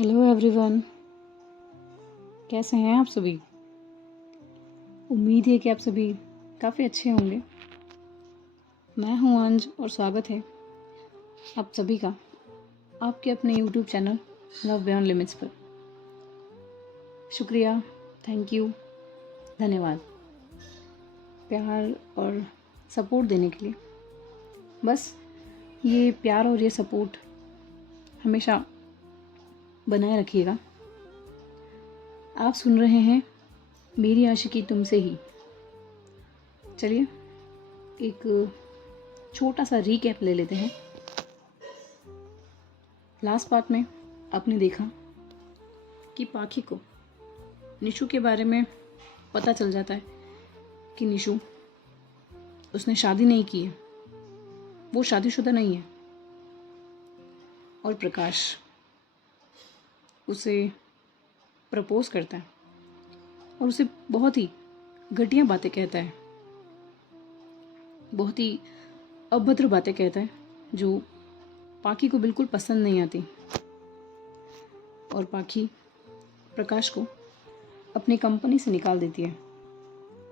Hello everyone, कैसे हैं आप सभी। उम्मीद है कि आप सभी काफ़ी अच्छे होंगे। मैं हूं अंज और स्वागत है आप सभी का आपके अपने YouTube channel love beyond limits पर। शुक्रिया, थैंक यू, धन्यवाद प्यार और सपोर्ट देने के लिए। बस ये प्यार और ये सपोर्ट हमेशा बनाए रखिएगा। आप सुन रहे हैं मेरी आशिकी तुमसे ही। चलिए एक छोटा सा रीकैप ले लेते हैं। लास्ट पार्ट में आपने देखा कि पाखी को निशु के बारे में पता चल जाता है कि निशु उसने शादी नहीं की है, वो शादीशुदा नहीं है। और प्रकाश उसे प्रपोज करता है और उसे बहुत ही घटिया बातें कहता है, बहुत ही अभद्र बातें कहता है जो पाखी को बिल्कुल पसंद नहीं आती। और पाखी प्रकाश को अपनी कंपनी से निकाल देती है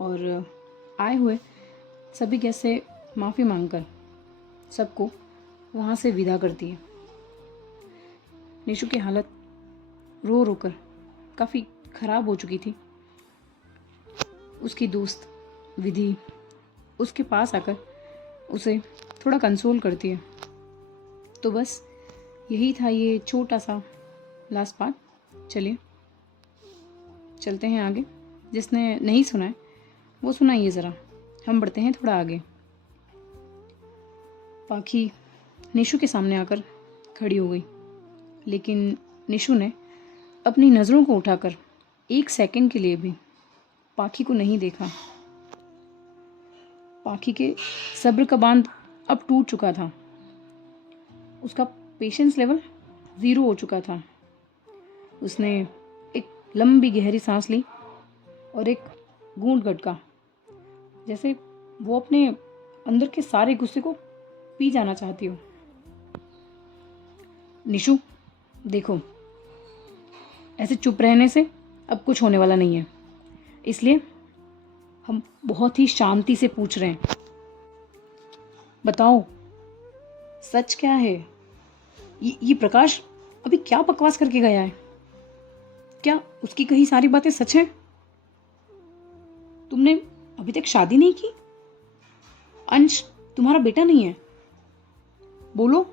और आए हुए सभी गेस्ट से माफ़ी मांगकर सबको वहाँ से विदा करती है। निशु की हालत रो रो कर काफ़ी ख़राब हो चुकी थी। उसकी दोस्त विधि उसके पास आकर उसे थोड़ा कंसोल करती है। तो बस यही था ये छोटा सा लास्ट पार्ट। चलिए चलते हैं आगे। जिसने नहीं सुना है वो सुनाइए ज़रा। हम बढ़ते हैं थोड़ा आगे। पाखी निशु के सामने आकर खड़ी हो गई, लेकिन निशु ने अपनी नज़रों को उठाकर एक सेकंड के लिए भी पाखी को नहीं देखा। पाखी के सब्र का बांध अब टूट चुका था। उसका पेशेंस लेवल 0 हो चुका था। उसने एक लंबी गहरी सांस ली और एक घूंट गटका, जैसे वो अपने अंदर के सारे गुस्से को पी जाना चाहती हो। निशु देखो, ऐसे चुप रहने से अब कुछ होने वाला नहीं है, इसलिए हम बहुत ही शांति से पूछ रहे हैं। बताओ सच क्या है। ये प्रकाश अभी क्या बकवास करके गया है? क्या उसकी कही सारी बातें सच हैं? तुमने अभी तक शादी नहीं की? अंश तुम्हारा बेटा नहीं है? बोलो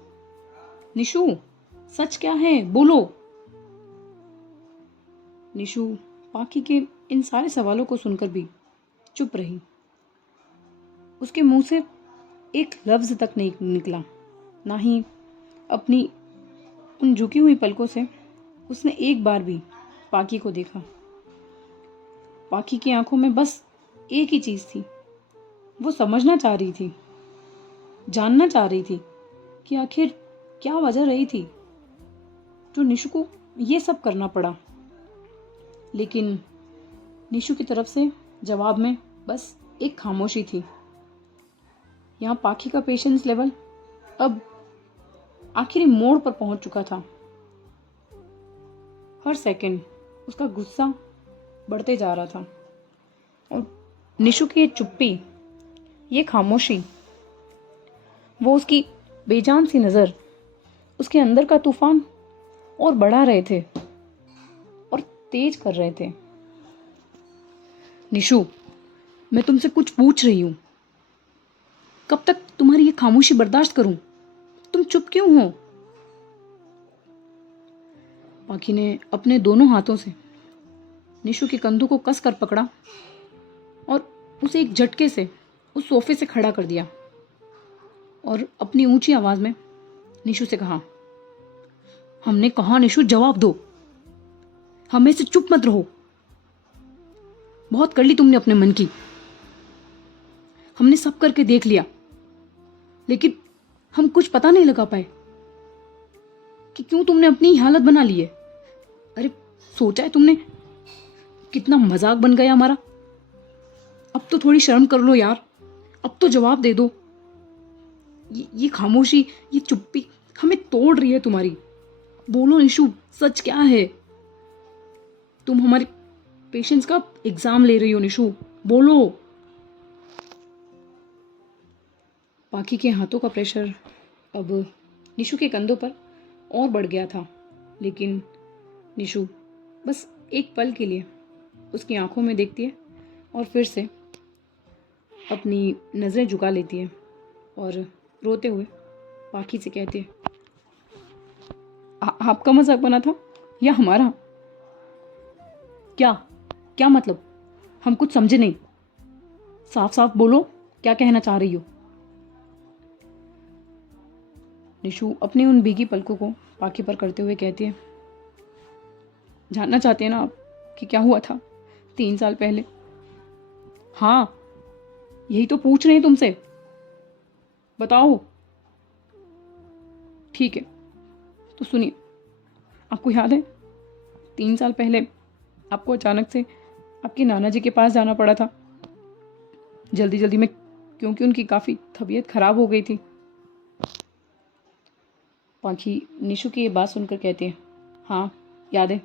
निशु, सच क्या है, बोलो। निशु पाखी के इन सारे सवालों को सुनकर भी चुप रही। उसके मुंह से एक लफ्ज तक नहीं निकला, ना ही अपनी उन झुकी हुई पलकों से उसने एक बार भी पाखी को देखा। पाखी की आंखों में बस एक ही चीज थी। वो समझना चाह रही थी, जानना चाह रही थी कि आखिर क्या वजह रही थी जो निशु को ये सब करना पड़ा। लेकिन निशु की तरफ से जवाब में बस एक खामोशी थी। यहाँ पाखी का पेशेंस लेवल अब आखिरी मोड़ पर पहुंच चुका था। हर सेकंड उसका गुस्सा बढ़ते जा रहा था और निशु की ये चुप्पी, ये खामोशी, वो उसकी बेजान सी नज़र उसके अंदर का तूफान और बढ़ा रहे थे और तेज कर रहे थे। निशु, मैं तुमसे कुछ पूछ रही हूं। कब तक तुम्हारी ये खामोशी बर्दाश्त करूं? तुम चुप क्यों हो? पाखी ने अपने दोनों हाथों से निशु के कंधों को कसकर पकड़ा और उसे एक झटके से उस सोफे से खड़ा कर दिया और अपनी ऊंची आवाज में निशु से कहा, हमने कहा निशु जवाब दो, हमें से चुप मत रहो। बहुत कर ली तुमने अपने मन की, हमने सब करके देख लिया, लेकिन हम कुछ पता नहीं लगा पाए कि क्यों तुमने अपनी ही हालत बना ली है। अरे सोचा है तुमने कितना मजाक बन गया हमारा? अब तो थोड़ी शर्म कर लो यार, अब तो जवाब दे दो। ये खामोशी, ये चुप्पी हमें तोड़ रही है तुम्हारी। बोलो निशु, सच क्या है? तुम हमारे पेशेंस का एग्जाम ले रही हो निशु, बोलो। पाखी के हाथों का प्रेशर अब निशु के कंधों पर और बढ़ गया था, लेकिन निशु बस एक पल के लिए उसकी आंखों में देखती है और फिर से अपनी नज़रें झुका लेती है और रोते हुए पाखी से कहती है, आपका मजाक बना था या हमारा? क्या क्या मतलब? हम कुछ समझे नहीं। साफ साफ बोलो, क्या कहना चाह रही हो? निशु अपनी उन भीगी पलकों को पाखी पर करते हुए कहती है, जानना चाहते हैं ना आप कि क्या हुआ था 3 साल पहले? हाँ, यही तो पूछ रहे हैं तुमसे, बताओ। ठीक है, तो सुनिए। आपको याद है 3 साल पहले आपको अचानक से आपके नाना जी के पास जाना पड़ा था, जल्दी जल्दी में, क्योंकि उनकी काफ़ी तबीयत खराब हो गई थी। पाखी निशु की ये बात सुनकर कहती है, हाँ याद है।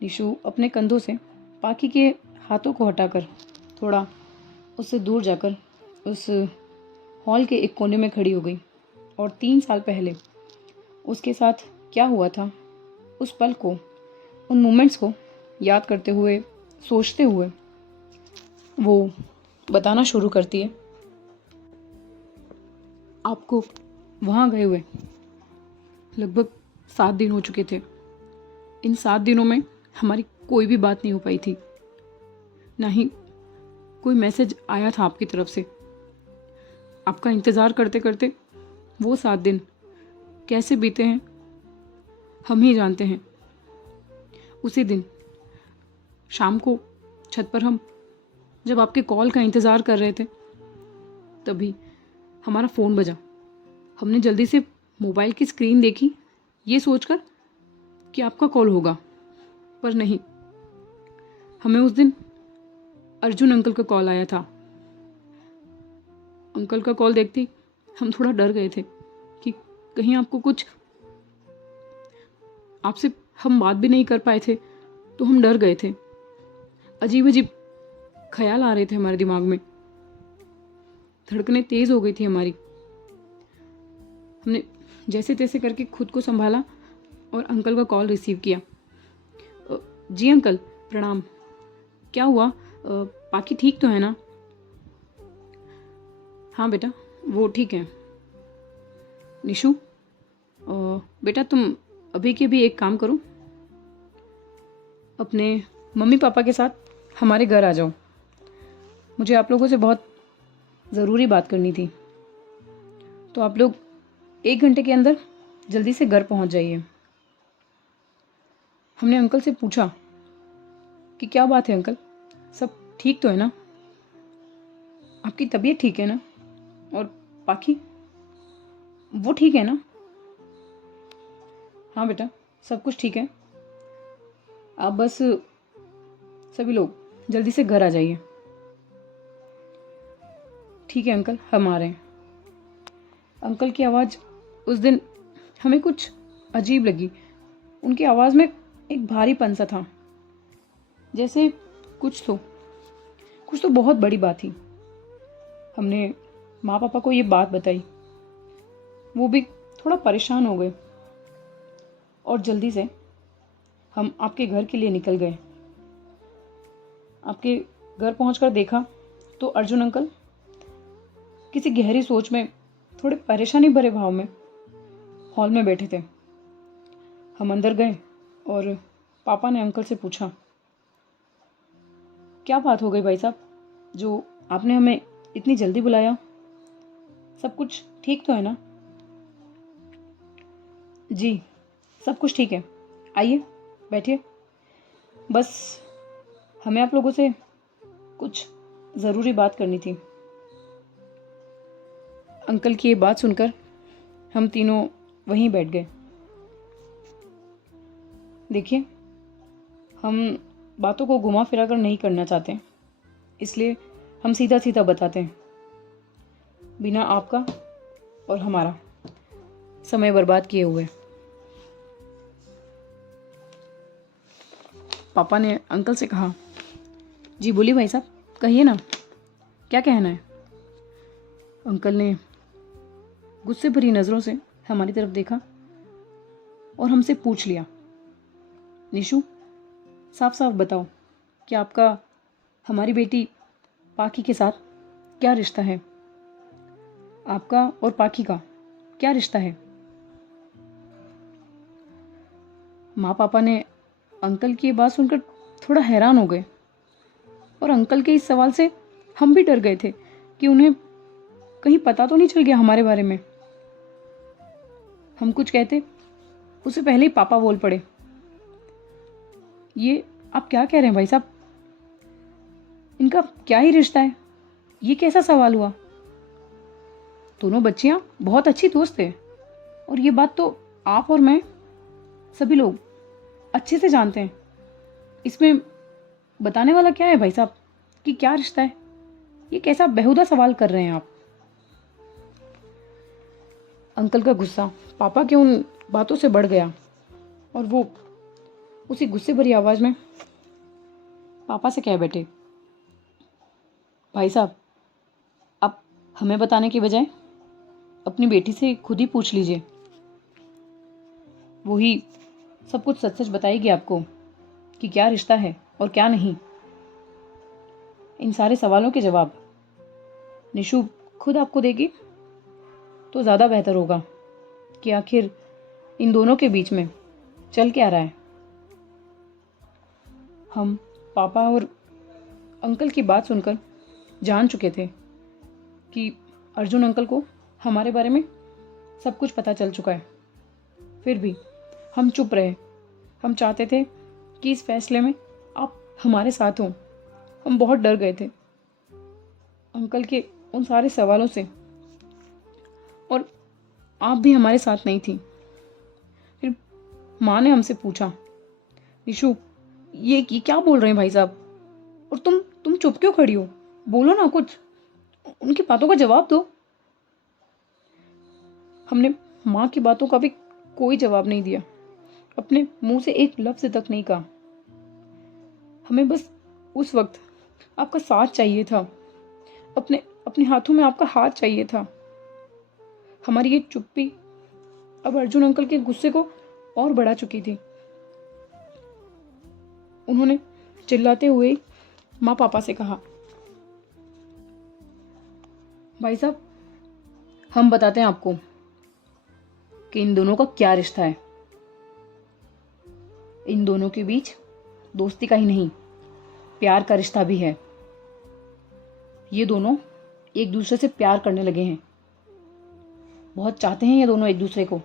निशु अपने कंधों से पाखी के हाथों को हटाकर थोड़ा उससे दूर जाकर उस हॉल के एक कोने में खड़ी हो गई और 3 साल पहले उसके साथ क्या हुआ था उस पल को, उन मोमेंट्स को याद करते हुए, सोचते हुए वो बताना शुरू करती है। आपको वहाँ गए हुए लगभग 7 दिन हो चुके थे। इन 7 दिनों में हमारी कोई भी बात नहीं हो पाई थी, ना ही कोई मैसेज आया था आपकी तरफ से। आपका इंतज़ार करते करते वो 7 दिन कैसे बीते हैं हम ही जानते हैं। उसी दिन शाम को छत पर हम जब आपके कॉल का इंतज़ार कर रहे थे, तभी हमारा फ़ोन बजा। हमने जल्दी से मोबाइल की स्क्रीन देखी, ये सोचकर कि आपका कॉल होगा, पर नहीं। हमें उस दिन अर्जुन अंकल का कॉल आया था। अंकल का कॉल देखते ही हम थोड़ा डर गए थे कि कहीं आपको कुछ, आपसे हम बात भी नहीं कर पाए थे तो हम डर गए थे। अजीब अजीब ख्याल आ रहे थे हमारे दिमाग में, धड़कनें तेज़ हो गई थी हमारी। हमने जैसे तैसे करके खुद को संभाला और अंकल का कॉल रिसीव किया। जी अंकल, प्रणाम। क्या हुआ? पाखी ठीक तो है ना? हाँ बेटा, वो ठीक है। निशु, बेटा तुम अभी के भी एक काम करो, अपने मम्मी पापा के साथ हमारे घर आ जाओ। मुझे आप लोगों से बहुत ज़रूरी बात करनी थी, तो आप लोग 1 घंटे के अंदर जल्दी से घर पहुंच जाइए। हमने अंकल से पूछा कि क्या बात है अंकल, सब ठीक तो है ना? आपकी तबीयत ठीक है ना? और पाखी, वो ठीक है ना? हाँ बेटा, सब कुछ ठीक है। आप बस सभी लोग जल्दी से घर आ जाइए। ठीक है अंकल, हम आ रहे हैं। अंकल की आवाज़ उस दिन हमें कुछ अजीब लगी। उनकी आवाज़ में एक भारीपन सा था, जैसे कुछ तो बहुत बड़ी बात थी। हमने माँ पापा को ये बात बताई, वो भी थोड़ा परेशान हो गए और जल्दी से हम आपके घर के लिए निकल गए। आपके घर पहुंचकर देखा तो अर्जुन अंकल किसी गहरी सोच में, थोड़े परेशानी भरे भाव में हॉल में बैठे थे। हम अंदर गए और पापा ने अंकल से पूछा, क्या बात हो गई भाई साहब, जो आपने हमें इतनी जल्दी बुलाया? सब कुछ ठीक तो है ना? जी, सब कुछ ठीक है, आइए बैठिए। बस हमें आप लोगों से कुछ ज़रूरी बात करनी थी। अंकल की ये बात सुनकर हम तीनों वहीं बैठ गए। देखिए, हम बातों को घुमा फिरा कर नहीं करना चाहते, इसलिए हम सीधा सीधा बताते हैं, बिना आपका और हमारा समय बर्बाद किए हुए। पापा ने अंकल से कहा, जी बोलिए भाई साहब, कहिए ना, क्या कहना है। अंकल ने गुस्से भरी नज़रों से हमारी तरफ देखा और हमसे पूछ लिया, निशु साफ साफ बताओ कि आपका हमारी बेटी पाखी के साथ क्या रिश्ता है, आपका और पाखी का क्या रिश्ता है। माँ पापा ने अंकल की ये बात सुनकर थोड़ा हैरान हो गए और अंकल के इस सवाल से हम भी डर गए थे कि उन्हें कहीं पता तो नहीं चल गया हमारे बारे में। हम कुछ कहते उससे पहले ही पापा बोल पड़े, ये आप क्या कह रहे हैं भाई साहब, इनका क्या ही रिश्ता है, ये कैसा सवाल हुआ। दोनों बच्चियां बहुत अच्छी दोस्त है और ये बात तो आप और मैं सभी लोग अच्छे से जानते हैं। इसमें बताने वाला क्या है भाई साहब कि क्या रिश्ता है, ये कैसा बेहुदा सवाल कर रहे हैं आप। अंकल का गुस्सा पापा के उन बातों से बढ़ गया और वो उसी गुस्से भरी आवाज़ में पापा से कह बैठे, भाई साहब आप हमें बताने की बजाय अपनी बेटी से खुद ही पूछ लीजिए, वो ही सब कुछ सच सच बताएगी आपको कि क्या रिश्ता है और क्या नहीं। इन सारे सवालों के जवाब निशु खुद आपको देगी तो ज़्यादा बेहतर होगा कि आखिर इन दोनों के बीच में चल क्या रहा है। हम पापा और अंकल की बात सुनकर जान चुके थे कि अर्जुन अंकल को हमारे बारे में सब कुछ पता चल चुका है। फिर भी हम चुप रहे। हम चाहते थे कि इस फैसले में आप हमारे साथ हों। हम बहुत डर गए थे अंकल के उन सारे सवालों से और आप भी हमारे साथ नहीं थी। फिर माँ ने हमसे पूछा, निशु ये क्या बोल रहे हैं भाई साहब, और तुम चुप क्यों खड़ी हो, बोलो ना कुछ, उनकी बातों का जवाब दो। हमने माँ की बातों का भी कोई जवाब नहीं दिया, अपने मुंह से एक लफ्ज तक नहीं कहा। हमें बस उस वक्त आपका साथ चाहिए था, अपने अपने हाथों में आपका हाथ चाहिए था। हमारी ये चुप्पी अब अर्जुन अंकल के गुस्से को और बढ़ा चुकी थी। उन्होंने चिल्लाते हुए माँ पापा से कहा, भाई साहब हम बताते हैं आपको कि इन दोनों का क्या रिश्ता है। इन दोनों के बीच दोस्ती का ही नहीं, प्यार का रिश्ता भी है। ये दोनों एक दूसरे से प्यार करने लगे हैं, बहुत चाहते हैं ये दोनों एक दूसरे को।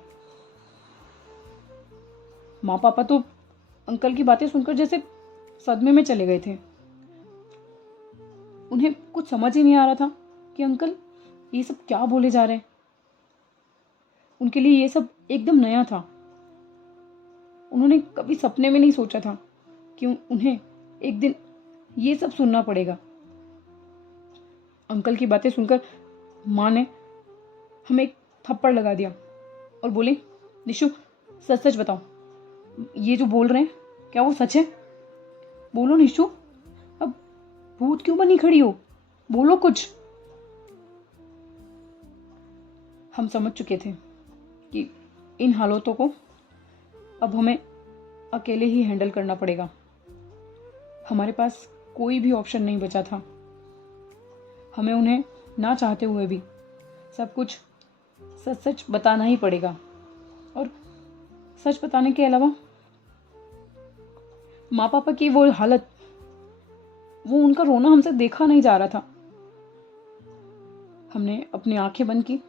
माँ पापा तो अंकल की बातें सुनकर जैसे सदमे में चले गए थे। उन्हें कुछ समझ ही नहीं आ रहा था कि अंकल ये सब क्या बोले जा रहे हैं। उनके लिए ये सब एकदम नया था। उन्होंने कभी सपने में नहीं सोचा था कि उन्हें एक दिन ये सब सुनना पड़ेगा। अंकल की बातें सुनकर माँ ने हमें एक थप्पड़ लगा दिया और बोली, निशु सच सच बताओ, ये जो बोल रहे हैं क्या वो सच है, बोलो निशु, अब भूत क्यों बनी खड़ी हो, बोलो कुछ। हम समझ चुके थे कि इन हालातों को अब हमें अकेले ही हैंडल करना पड़ेगा। हमारे पास कोई भी ऑप्शन नहीं बचा था। हमें उन्हें ना चाहते हुए भी सब कुछ सच सच बताना ही पड़ेगा। और सच बताने के अलावा माँ पापा की वो हालत, वो उनका रोना हमसे देखा नहीं जा रहा था। हमने अपनी आंखें बंद की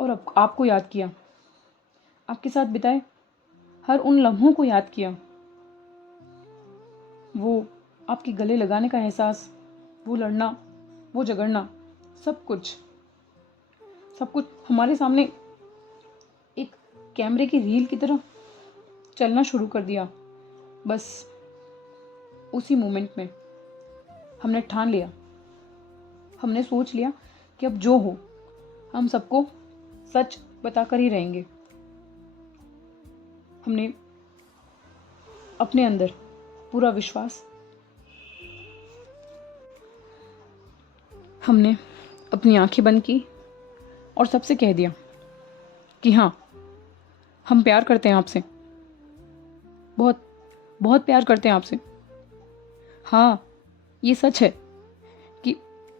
और आपको याद किया, आपके साथ बिताए हर उन लम्हों को याद किया। वो आपके गले लगाने का एहसास, वो लड़ना, वो झगड़ना, सब कुछ हमारे सामने एक कैमरे की रील की तरह चलना शुरू कर दिया। बस उसी मोमेंट में हमने ठान लिया, हमने सोच लिया कि अब जो हो हम सबको सच बताकर ही रहेंगे। हमने अपने अंदर पूरा विश्वास, हमने अपनी आंखें बंद की और सबसे कह दिया कि हाँ, हम प्यार करते हैं आपसे, बहुत बहुत प्यार करते हैं आपसे। हाँ, ये सच है कि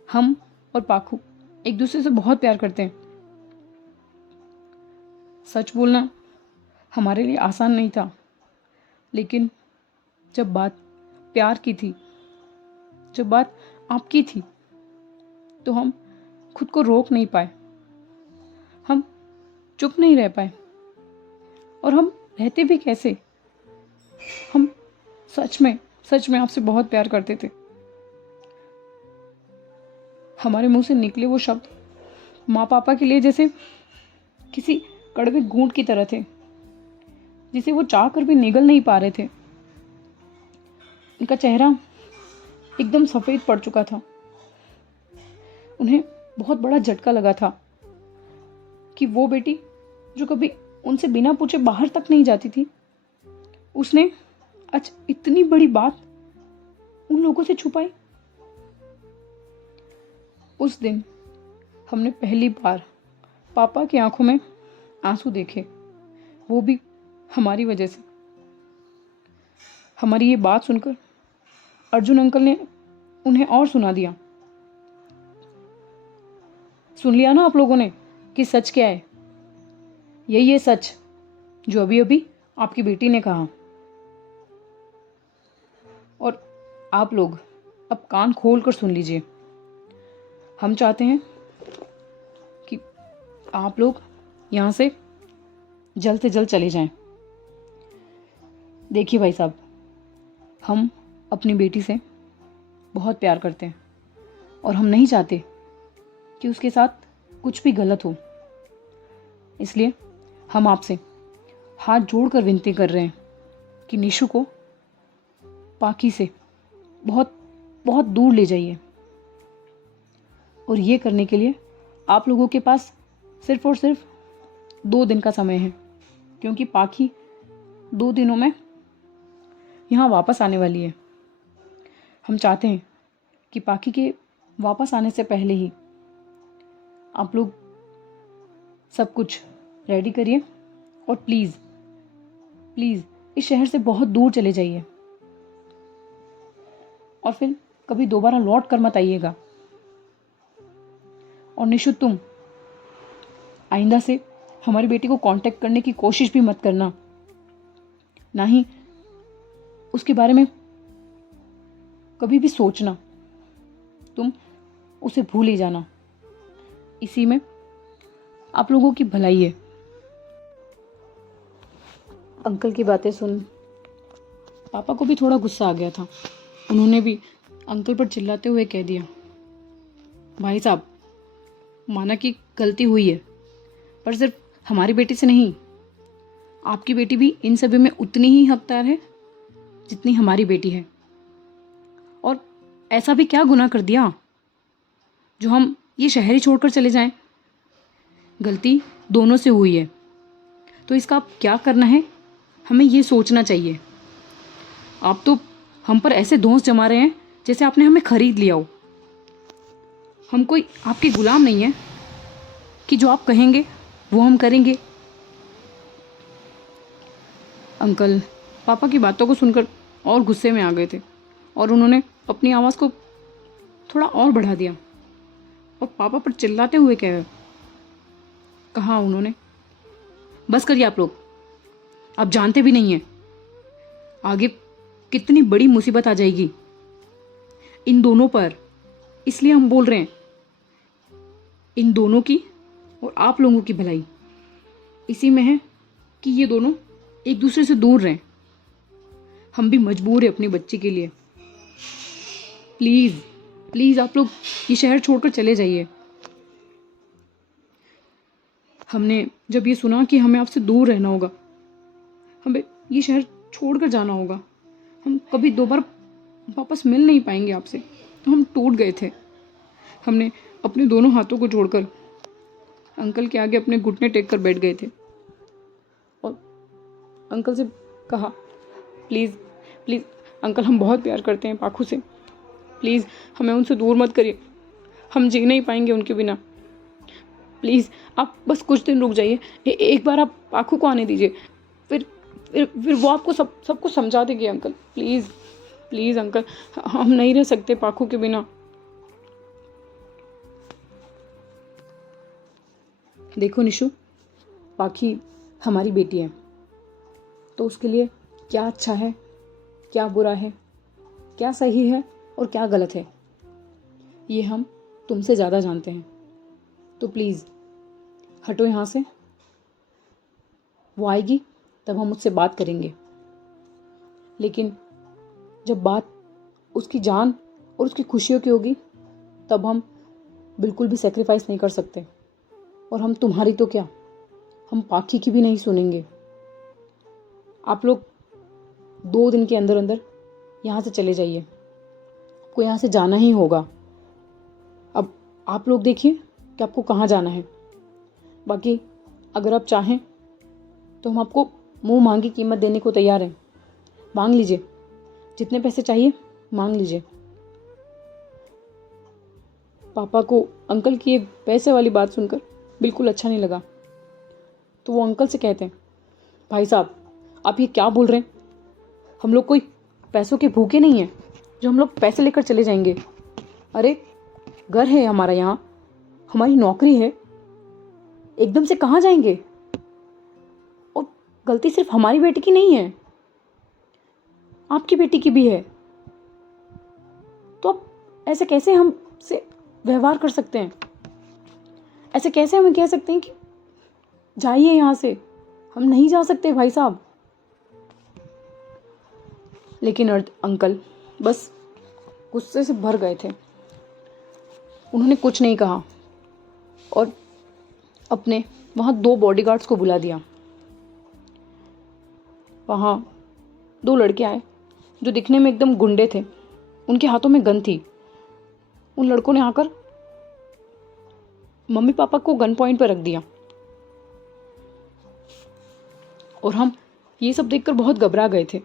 हम और पाखू एक दूसरे से बहुत प्यार करते हैं। सच बोलना हमारे लिए आसान नहीं था, लेकिन जब बात प्यार की थी, जब बात आपकी थी, तो हम खुद को रोक नहीं पाए, हम चुप नहीं रह पाए। और हम रहते भी कैसे? हम सच में आपसे बहुत प्यार करते थे। हमारे मुंह से निकले वो शब्द माँ पापा के लिए जैसे किसी कड़वे घूंट की तरह थे, जिसे वो चाह कर भी निगल नहीं पा रहे थे। उनका चेहरा एकदम सफ़ेद पड़ चुका था। उन्हें बहुत बड़ा झटका लगा था कि वो बेटी जो कभी उनसे बिना पूछे बाहर तक नहीं जाती थी, उसने आज इतनी बड़ी बात उन लोगों से छुपाई। उस दिन हमने पहली बार पापा की आंखों में आंसू देखे, वो भी हमारी वजह से। हमारी ये बात सुनकर अर्जुन अंकल ने उन्हें और सुना दिया। सुन लिया ना आप लोगों ने कि सच क्या है? यही है सच जो अभी अभी आपकी बेटी ने कहा। और आप लोग अब कान खोल कर सुन लीजिए। हम चाहते हैं कि आप लोग यहाँ से जल्द से जल्द चले जाएं। देखिए भाई साहब, हम अपनी बेटी से बहुत प्यार करते हैं और हम नहीं चाहते कि उसके साथ कुछ भी गलत हो। इसलिए हम आपसे हाथ जोड़कर विनती कर रहे हैं कि निशु को पाकी से बहुत बहुत दूर ले जाइए। और ये करने के लिए आप लोगों के पास सिर्फ और सिर्फ 2 दिन का समय है, क्योंकि पाखी 2 दिनों में यहाँ वापस आने वाली है। हम चाहते हैं कि पाखी के वापस आने से पहले ही आप लोग सब कुछ रेडी करिए और प्लीज़ प्लीज़ इस शहर से बहुत दूर चले जाइए और फिर कभी दोबारा लौट कर मत आइएगा। और निशु, तुम आइंदा से हमारी बेटी को कांटेक्ट करने की कोशिश भी मत करना, ना ही उसके बारे में कभी भी सोचना। तुम उसे भूल ही जाना। इसी में आप लोगों की भलाई है। अंकल की बातें सुन पापा को भी थोड़ा गुस्सा आ गया था। उन्होंने भी अंकल पर चिल्लाते हुए कह दिया, भाई साहब, माना कि गलती हुई है, पर सिर्फ हमारी बेटी से नहीं, आपकी बेटी भी इन सभी में उतनी ही हकदार है जितनी हमारी बेटी है। और ऐसा भी क्या गुनाह कर दिया जो हम ये शहर ही छोड़कर चले जाएं? गलती दोनों से हुई है, तो इसका अब क्या करना है हमें ये सोचना चाहिए। आप तो हम पर ऐसे दोष जमा रहे हैं जैसे आपने हमें खरीद लिया हो। हम कोई आपके गुलाम नहीं है कि जो आप कहेंगे वो हम करेंगे। अंकल पापा की बातों को सुनकर और गुस्से में आ गए थे और उन्होंने अपनी आवाज़ को थोड़ा और बढ़ा दिया और पापा पर चिल्लाते हुए कहा उन्होंने, बस करिए आप लोग, आप जानते भी नहीं हैं आगे कितनी बड़ी मुसीबत आ जाएगी इन दोनों पर। इसलिए हम बोल रहे हैं, इन दोनों की और आप लोगों की भलाई इसी में है कि ये दोनों एक दूसरे से दूर रहें। हम भी मजबूर हैं अपनी बच्ची के लिए। प्लीज़ प्लीज़ आप लोग ये शहर छोड़कर चले जाइए। हमने जब ये सुना कि हमें आपसे दूर रहना होगा, हमें ये शहर छोड़कर जाना होगा, हम कभी दोबारा वापस मिल नहीं पाएंगे आपसे, तो हम टूट गए थे। हमने अपने दोनों हाथों को जोड़कर अंकल के आगे अपने घुटने टेक कर बैठ गए थे और अंकल से कहा, प्लीज़ प्लीज़ अंकल, हम बहुत प्यार करते हैं पाखू से, प्लीज़ हमें उनसे दूर मत करिए, हम जी नहीं पाएंगे उनके बिना। प्लीज़ आप बस कुछ दिन रुक जाइए, एक बार आप पाखू को आने दीजिए, फिर वो आपको सबको समझा देगी अंकल। प्लीज़ प्लीज़ अंकल, हम नहीं रह सकते पाखू के बिना। देखो निशु, पाखी हमारी बेटी है, तो उसके लिए क्या अच्छा है, क्या बुरा है, क्या सही है और क्या गलत है, ये हम तुमसे ज़्यादा जानते हैं। तो प्लीज़ हटो यहाँ से, वो आएगी तब हम उससे बात करेंगे, लेकिन जब बात उसकी जान और उसकी खुशियों की होगी तब हम बिल्कुल भी सेक्रीफाइस नहीं कर सकते। और हम तुम्हारी तो क्या, हम पाखी की भी नहीं सुनेंगे। आप लोग 2 दिन के अंदर अंदर यहाँ से चले जाइए, आपको यहाँ से जाना ही होगा। अब आप लोग देखिए कि आपको कहाँ जाना है। बाकी अगर आप चाहें तो हम आपको मुंह मांगी कीमत देने को तैयार हैं। मांग लीजिए, जितने पैसे चाहिए मांग लीजिए। पापा को अंकल की ये पैसे वाली बात सुनकर बिल्कुल अच्छा नहीं लगा, तो वो अंकल से कहते हैं, भाई साहब आप ये क्या बोल रहे हैं, हम लोग कोई पैसों के भूखे नहीं हैं जो हम लोग पैसे लेकर चले जाएंगे। अरे घर है हमारा, यहाँ हमारी नौकरी है, एकदम से कहाँ जाएंगे। और गलती सिर्फ हमारी बेटी की नहीं है, आपकी बेटी की भी है। तो आप ऐसे कैसे हमसे व्यवहार कर सकते हैं, ऐसे कैसे हमें कह सकते हैं कि जाइए यहाँ से। हम नहीं जा सकते भाई साहब। लेकिन अंकल बस गुस्से से भर गए थे, उन्होंने कुछ नहीं कहा और अपने वहाँ 2 बॉडीगार्ड्स को बुला दिया। वहाँ 2 लड़के आए जो दिखने में एकदम गुंडे थे, उनके हाथों में गन थी। उन लड़कों ने आकर मम्मी पापा को गन पॉइंट पर रख दिया और हम ये सब देखकर बहुत घबरा गए थे।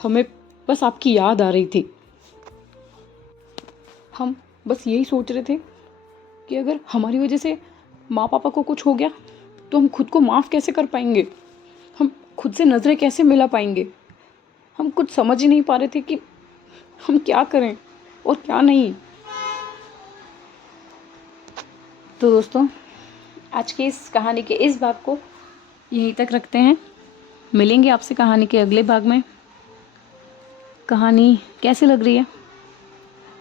हमें बस आपकी याद आ रही थी। हम बस यही सोच रहे थे कि अगर हमारी वजह से माँ पापा को कुछ हो गया तो हम खुद को माफ़ कैसे कर पाएंगे, हम खुद से नज़रें कैसे मिला पाएंगे। हम कुछ समझ ही नहीं पा रहे थे कि हम क्या करें और क्या नहीं। तो दोस्तों, आज की इस कहानी के इस भाग को यहीं तक रखते हैं। मिलेंगे आपसे कहानी के अगले भाग में। कहानी कैसी लग रही है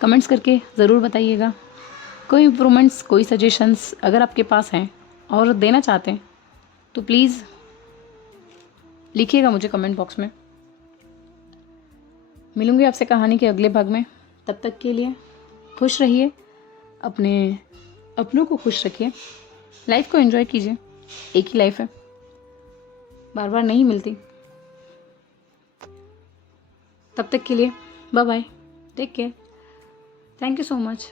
कमेंट्स करके ज़रूर बताइएगा। कोई इम्प्रूवमेंट्स, कोई सजेशंस अगर आपके पास हैं और देना चाहते हैं तो प्लीज़ लिखिएगा मुझे कमेंट बॉक्स में। मिलूंगी आपसे कहानी के अगले भाग में। तब तक के लिए खुश रहिए, अपनों को खुश रखिए, लाइफ को एंजॉय कीजिए। एक ही लाइफ है, बार बार नहीं मिलती। तब तक के लिए bye bye, take care, thank you so much.